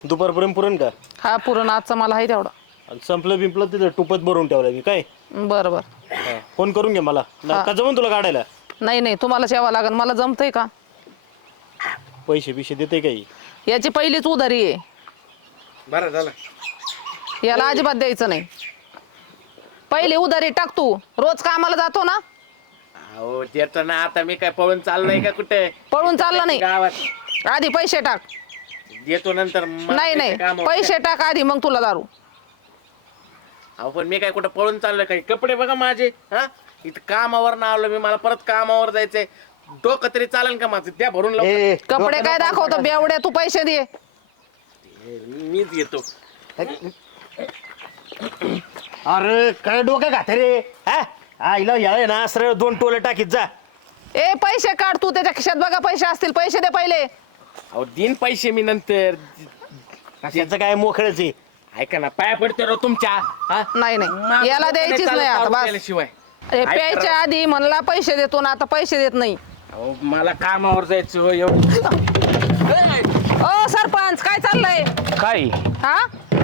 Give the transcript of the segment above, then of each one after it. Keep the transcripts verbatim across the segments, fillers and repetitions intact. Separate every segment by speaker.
Speaker 1: दुपारपर्यंत पुरण का?
Speaker 2: हा पुरण आजचा मला आहे तेवढा.
Speaker 1: आणि संपलं बिंपलं तिथं टुपत भरून ठेवलं मी काय.
Speaker 2: बरं बरं.
Speaker 1: हा, फोन करून घे मला ना
Speaker 2: हा.
Speaker 1: का जमून तुला काढायला.
Speaker 2: नाही नाही तुम्हालाच यावं लागेल, मला जमतंय का?
Speaker 1: पैसे बिशे देते काही.
Speaker 2: याची पहिलीच उधारी आहे,
Speaker 3: बरं झालं.
Speaker 2: याला अजिबात द्यायचं नाही. पहिली उधारी टाक तू, रोज कामाला जातो ना.
Speaker 3: अहो देतो ना, आता मी काय पळून चाललोय का कुठे?
Speaker 2: पळून चालला नाही,
Speaker 3: गावात
Speaker 2: आधी पैसे टाक.
Speaker 3: देतो नंतर. मला
Speaker 2: नाही नाही
Speaker 3: त्याचे काम
Speaker 2: पैसे टाक आधी, मग तुला दारू.
Speaker 3: अहो पण मी काय कुठं पळून चाललोय? काही कपडे बघा माझे. हा इथं कामावर ना आलो मी, मला परत कामावर जायचंय. डोकं तरी चालेल का माझं? त्या भरून लाव.
Speaker 1: ए,
Speaker 2: कपडे
Speaker 1: डोक्याला
Speaker 2: काय दाखवतो बेवड्या, तू पैसे दे.
Speaker 3: मीच येतो.
Speaker 1: अरे काय डोकं घाते रे. हा आईला याय ना सरळ दोन टोले टाकीत जा.
Speaker 2: ए पैसे काढ तू, त्याच्या खिशात बघा पैसे असतील, पैसे दे पहिले.
Speaker 3: अहो दिन पैसे मी नंतर.
Speaker 1: त्याचं काय मोकळच आहे.
Speaker 3: ऐका ना, पाया पडतो राव तुमच्या. हा?
Speaker 2: नाही नाही
Speaker 3: माझं
Speaker 2: याला
Speaker 3: डोकं
Speaker 2: द्यायचीच
Speaker 3: चालत
Speaker 2: नाही आता
Speaker 3: दारू
Speaker 2: बस.
Speaker 3: प्यायल्याशिवाय.
Speaker 2: ए,
Speaker 3: काय
Speaker 2: प्यायच्या
Speaker 3: करावं?
Speaker 2: आधी म्हणला पैसे देतो ना, आता पैसे देत नाही.
Speaker 3: अहो मला कामावर जायचं हो, एवढं.
Speaker 2: ओ सरपंच काय चाललंय?
Speaker 4: काय
Speaker 2: हा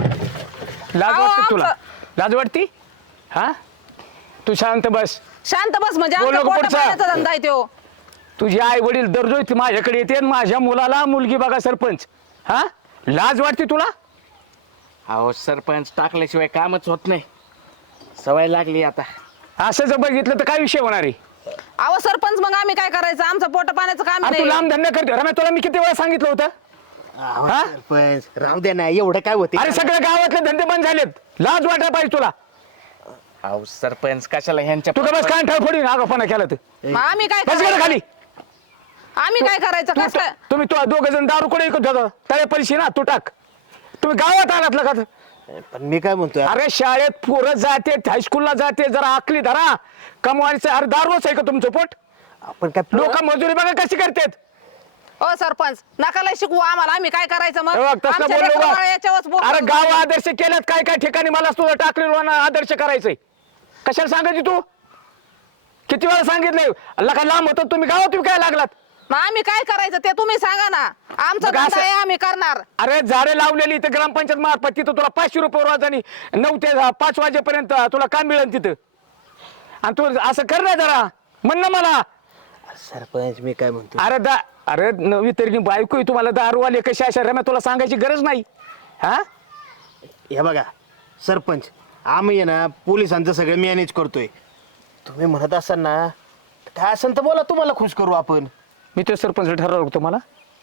Speaker 4: लाज
Speaker 2: अहो,
Speaker 4: वाटते तुला?
Speaker 2: आमचं-
Speaker 4: लाज वाटती? हा तू शांत बस.
Speaker 2: शांत बस म्हणजे
Speaker 4: बोल
Speaker 2: आमचा
Speaker 4: नको
Speaker 2: पोटा
Speaker 4: पुढचा.
Speaker 2: पाण्याचा धंदा आहे तो.
Speaker 4: तुझे आई वडील दररोज माझ्याकडे येते आणि माझ्या मुलाला मुलगी बघा सरपंच. हा लाज वाटते तुला?
Speaker 3: अहो सरपंच टाकल्याशिवाय कामच होत नाही. सवय लागली आता.
Speaker 4: असं जर बघितलं तर काय विषय होणार आहे?
Speaker 2: अहो सरपंच मग आम्ही काय करायचं? आमचं पोट पाण्याचं काम
Speaker 4: अरे तू
Speaker 2: नाही.
Speaker 4: लांब धंदा करतो रम्या, तुला मी किती वेळा सांगितलं होतं?
Speaker 1: अहो,
Speaker 4: हा?
Speaker 1: सरपंच राहू दे ना, एवढं काय होते.
Speaker 4: अरे सगळ्या गावातले धंदे बंद झालेत, लाज वाटायला पाहिजे तुला.
Speaker 3: अहो सरपंच कशाला ह्यांच्या
Speaker 4: तू का बस कान ठेव फोडीन आगापणा केला तर.
Speaker 2: मग आम्ही काय
Speaker 4: बस गेलं
Speaker 2: करायचं?
Speaker 4: खाली.
Speaker 2: आम्ही काय करायचं?
Speaker 4: तू-
Speaker 2: कसं?
Speaker 4: तुम्ही तो दोघ जण दारू कडे ऐकत होता, त्याला पैसे ना तू टाक. तुम्ही गावात आलात का?
Speaker 1: पण मी काय म्हणतोय,
Speaker 4: अरे शाळेत पोरं जाते, हायस्कूलला जाते, जरा आखली धरा कमवायचं. अरे दारूच आहे का तुमचं पोट?
Speaker 1: आपण काय
Speaker 4: लोक मजुरी बघा कशी करतात.
Speaker 2: ओ सरपंच नकाला शिकवू आम्हाला, आम्ही काय करायचं मग?
Speaker 4: हे बघ, तसलं
Speaker 2: आमच्या
Speaker 4: बोलू
Speaker 2: लेकरं
Speaker 4: बा.
Speaker 2: बाळं याच्यावरच बोलतात.
Speaker 4: अरे गाव आदर्श केल्यात काय काय ठिकाणी, मला तुझं टाकलेलं आदर्श करायचंय. कशाला सांगायची तू? किती वेळा सांगितलंय? अल्ला काय लांब होतं, तुम्ही गावात तुम्ही काय लागलात?
Speaker 2: मग आम्ही काय करायचं ते तुम्ही सांगा ना. आमचं
Speaker 4: मग
Speaker 2: धंदा
Speaker 4: असं-
Speaker 2: आहे, आम्ही करणार.
Speaker 4: अरे झाडे लावलेली इथं ग्रामपंचायत मार्फत, तिथं तुला पाचशे रुपये रोज आणि नऊ ते दहा- पाच वाजेपर्यंत तुला काम मिळेल तिथं. आणि तू असं कर ना जरा, म्हण ना मला.
Speaker 1: सरपंच मी काय म्हणतो,
Speaker 4: अरे दा अरे नवी तरी बायको आहे तुम्हाला, दारूवाले कशा अशा रम्या, तुला सांगायची गरज नाही. हा
Speaker 1: हे बघा सरपंच, आम्ही आहे ना पोलिसांचं सगळं मॅनेज करतोय. तुम्ही म्हणत असाल ना तर काय असेल तर बोला, तुम्हाला खुश करू आपण.
Speaker 4: मी तर सरपंच ठरवलं होतं मला.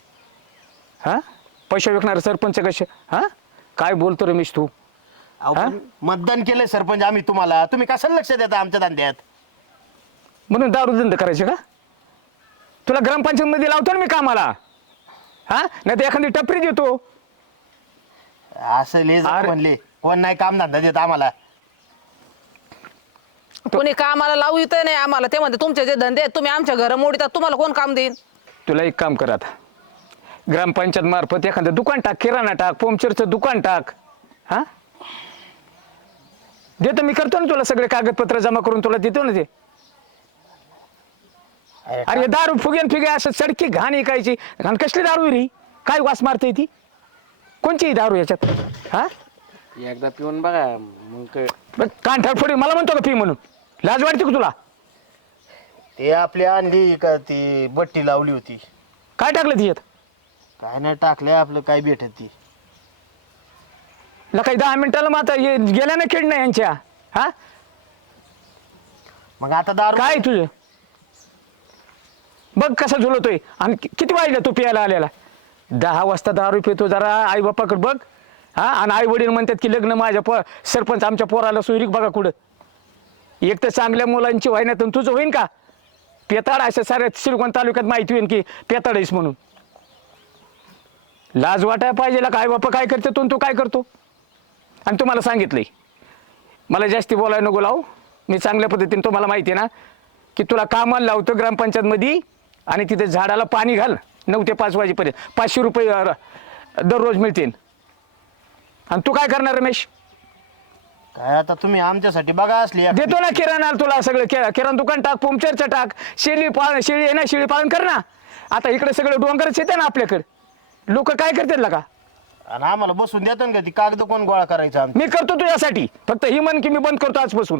Speaker 4: हा पैसे विकणार सरपंच कसे? हा काय बोलतो रमेश तू?
Speaker 1: अहो,
Speaker 4: हा?
Speaker 1: पण मतदान केलंय सरपंच आम्ही तुम्हाला, तुम्ही कशाला लक्ष देता आमच्या धंद्यात?
Speaker 4: म्हणून दारू धंदा करायचे का? तुला ग्रामपंचायत मध्ये लावतो ना मी कामाला. हा नाही तर एखादी टपरी देतो.
Speaker 1: असं ले
Speaker 4: अरे-
Speaker 1: म्हणले, कोण नाही काम धंदा देत आम्हाला.
Speaker 2: कोणी कामाला लावू येत नाही आम्हाला. ते म्हणते तुमचे जे धंदे आहेत तुम्ही आमच्या घर मोडतात, तुम्हाला कोण काम देईन?
Speaker 4: तुला एक काम कर आता, ग्रामपंचायत मार्फत एखादं दुकान टाक, किराणा टाक, पंक्चरचं दुकान टाक. हा देतो मी, करतो ना तुला सगळे कागदपत्र जमा करून तुला देतो ना ते. अरे दारू फुगेन फिगे असं सडकी घाण ऐकायची. घाण कसली दारू रे? काय वास मारते ती? कोणची दारू याच्यात? हा
Speaker 3: एकदा पिऊन बघा मग कळ-
Speaker 4: बघ, कान ठरफोडी मला म्हणतो का पी म्हणून? लाज वाटते का तुला?
Speaker 1: ते आपली आणली का ती बट्टी लावली होती,
Speaker 4: काय टाकलं ती यात?
Speaker 1: काय नाही टाकले आपलं काय भेटत ती.
Speaker 4: ला काही दहा मिनिटाला मग आता हे गेल्या ना खेळ नाही यांच्या. हा
Speaker 1: मग आता दारू
Speaker 4: काय तुझं? बघ कसा झुलतोय. आणि कि- किती वाजल्या तू प्यायला आलेला? दहा वाजता दारू पितो, जरा आई बापाकडे बघ. हा आणि आई वडील म्हणतात की लग्न माझ्या पो सरपंच आमच्या पोराला सोयरीक बघा कुठं. एक तर चांगल्या मुलांची व्हायना तर तुझं होईन का? पेताड अशा साऱ्या सिरकोन तालुक्यात माहिती होईन की पेताड आहेस म्हणून. लाज वाटायला पाहिजे का? आई बापा काय करते तू तू काय करतो? आणि तुम्हाला सांगितलंय मला जास्ती बोलायला नको लावू. मी चांगल्या पद्धतीने तुम्हाला माहिती आहे ना की तुला कामाला लावतो ग्रामपंचायत मध्ये, आणि तिथे झाडाला पाणी घाल नऊ ते पाच वाजेपर्यंत. पाचशे रुपये अं, दररोज मिळतील. आणि तू काय करणार रमेश?
Speaker 1: काय आता तुम्ही आमच्यासाठी बघा असली
Speaker 4: देतो ना किराणा तुला सगळं. कि- किराणा दुकान टाक, पंक्चरचं टाक, शेळी पालन, शेळी आहे ना शेळी पालन कर ना. आता इकडे सगळं डोंगरच येते ना आपल्याकडे. लोक काय करतात का?
Speaker 1: आणि आम्हाला बसून देतात का ती कागद कोण गोळा करायचा आमची?
Speaker 4: मी करतो तुझ्यासाठी, फक्त ही म्हण की मी बंद करतो आजपासून.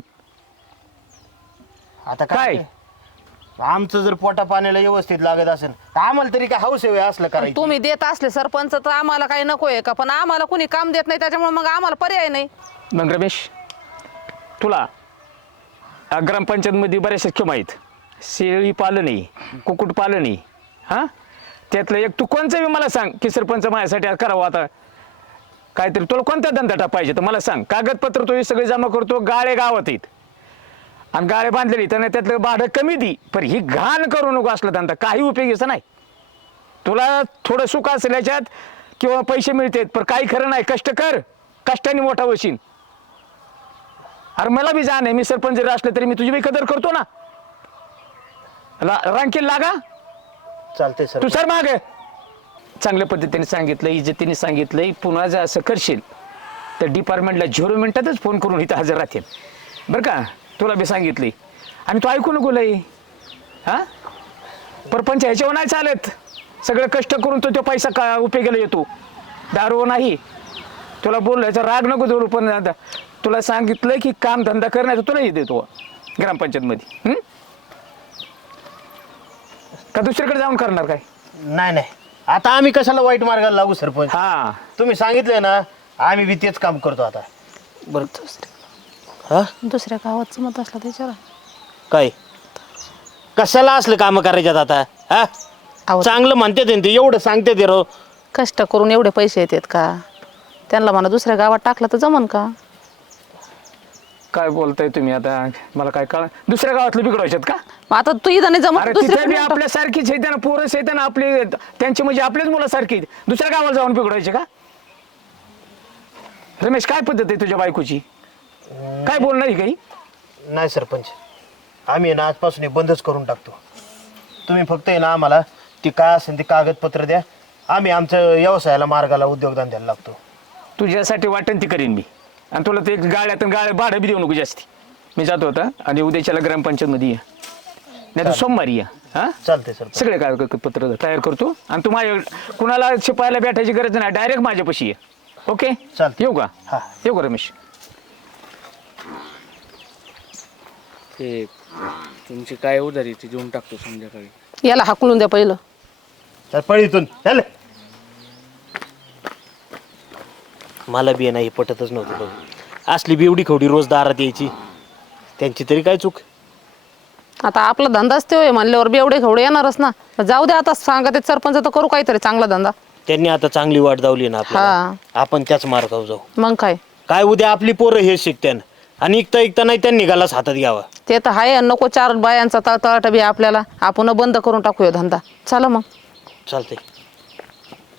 Speaker 1: आता
Speaker 4: काय?
Speaker 1: काय आमचं जर पोटा पाण्याला व्यवस्थित लागत असेल तर आम्हाला तरी काय हौस आहे असलं करायचं?
Speaker 2: तुम्ही देत असले सरपंच तर आम्हाला काही नकोय का, पण आम्हाला कुणी काम देत नाही त्याच्यामुळे मग आम्हाला पर्याय नाही.
Speaker 4: मग रमेश, तुला अ, ग्रामपंचायतमध्ये बऱ्याचशा स्कीम आहेत. शेळी पालन आहे, कुक्कुट पालन आहे, हां त्यातलं एक तू कोणचं बी मला सांग की सरपंच माझ्यासाठी आज करावं. आता काहीतरी तुला कोणता धंदा पाहिजे तर मला सांग. कागदपत्र तो हे सगळे जमा करतो, गाळे गावात आहेत आणि गाळे बांधलेली त्याने त्यातलं भाडं कमी दी, पण ही घाण करू नको असलं धंदा काही उपयोगीचं नाही. तुला थोडं सुख असेल याच्यात किंवा पैसे मिळतात, पण काही खरं नाही. कष्ट कर, कष्टाने मोठा होशील. अरे मला बी जाण आहे, मी सरपंच जरी असले तरी मी तुझी बी कदर करतो ना. ला- रांकील लागा
Speaker 1: चालतंय सर.
Speaker 4: तू सर माग चांगल्या पद्धतीने सांगितलं, इज्जतीने सांगितलंय. पुन्हा जर असं करशील तर डिपार्टमेंटला झिरो मिनिटातच फोन करून इथं हजर राहतील बरं का. तुला बी सांगितली आणि तू ऐकू नको लई. हा परपंच ह्याच्यावर नाही चालत. सगळं कष्ट करून तो तो पैसा का उपयोगाला येतो, दारू नाही. तुला बोलायचा राग नको जोडू, पण आता तुला सांगितलंय की काम धंदा करण्याचं तुला हे देतो ग्रामपंचायतमध्ये. हं? का दुसरीकडे जाऊन करणार काय?
Speaker 1: नाही नाही, आता आम्ही कशाला वाईट मार्गाला लागू सरपंच?
Speaker 4: हा
Speaker 1: तुम्ही सांगितलंय ना, आम्ही बी तेच काम करतो आता. बरं हा
Speaker 2: दुसऱ्या गावात मत असला त्याच्यावर
Speaker 1: काय कशाला असलं काम करायच्यात आता? हा
Speaker 2: अहो.
Speaker 1: चांगलं म्हणते ते एवढं सांगते ते रो.
Speaker 2: कष्ट करून एवढे पैसे येतात का? त्यांना म्हणा दुसऱ्या गावात टाकलं तर जमन का?
Speaker 4: काय बोलताय तुम्ही आता? मला काय कळ. दुसऱ्या गावातले बिघडवायच्यात का?
Speaker 2: मग आता तू इथं नाही जमत
Speaker 4: अरे तिथे बी
Speaker 2: दुसऱ्या
Speaker 4: आपल्या सारखीच आहे ना, पोरं आहेत ना आपले, त्यांची म्हणजे आपलेच मुलं सारखी. दुसऱ्या गावाला जाऊन बिघडवायचे का? रमेश काय पद्धत आहे तुझ्या बायकोची? काय बोलणार आहे काही?
Speaker 1: नाही सरपंच, आम्ही आहे ना आजपासून हे बंदच करून टाकतो. तुम्ही फक्त आहे ना आम्हाला ती काय असेल ते कागदपत्र द्या, आम्ही आमच्या व्यवसायाला मार्गाला उद्योगधंद्याला लागतो.
Speaker 4: तुझ्यासाठी वाटेन ती करीन मी. आणि तुला ते गाड्यातून गाड्या भाडं बी देऊ नको जास्ती. मी जातो होता आणि उद्याच्याला ग्रामपंचायतमध्ये या, नाही तर सोमवारी या. हा
Speaker 1: चालतंय सर.
Speaker 4: सगळे कागदपत्र तयार करतो आणि तू माझ्या कुणाला शिपायला भेटायची गरज नाही, डायरेक्ट माझ्यापाशी ये. ओके
Speaker 1: चालतंय.
Speaker 4: येऊ का?
Speaker 1: हा.
Speaker 4: येऊ का रमेश?
Speaker 3: ते तुमची काय उधारी ती देऊन टाकतो संध्याकाळी.
Speaker 2: याला हाकलून द्या पहिलं.
Speaker 1: तर पळीतून चल. मला बी नाही पटतच नव्हतं बघ. असली बी एवढी खवडी रोज दारात यायची, त्यांची तरी काय चूक?
Speaker 2: आता आपला धंदाच ते होय म्हणल्यावर बी एवढे घेवडे येणारच ना. जाऊ दे आता, सांगा ते सरपंच तर करू काहीतरी चांगला धंदा.
Speaker 1: त्यांनी आता चांगली वाट दावली ना आपल्याला, आपण त्याच मार्गावर जाऊ.
Speaker 2: मग काय
Speaker 1: काय उद्या आपली पोरं हे शिकत्यान आणि इकता इकता नाही त्यांनी गालाच हातात घ्यावा.
Speaker 2: ते तर आहे. नको चार बायांचा तळतळाट बी आपल्याला. आपण बंद करून टाकूया धंदा. चला मग.
Speaker 1: चालतंय.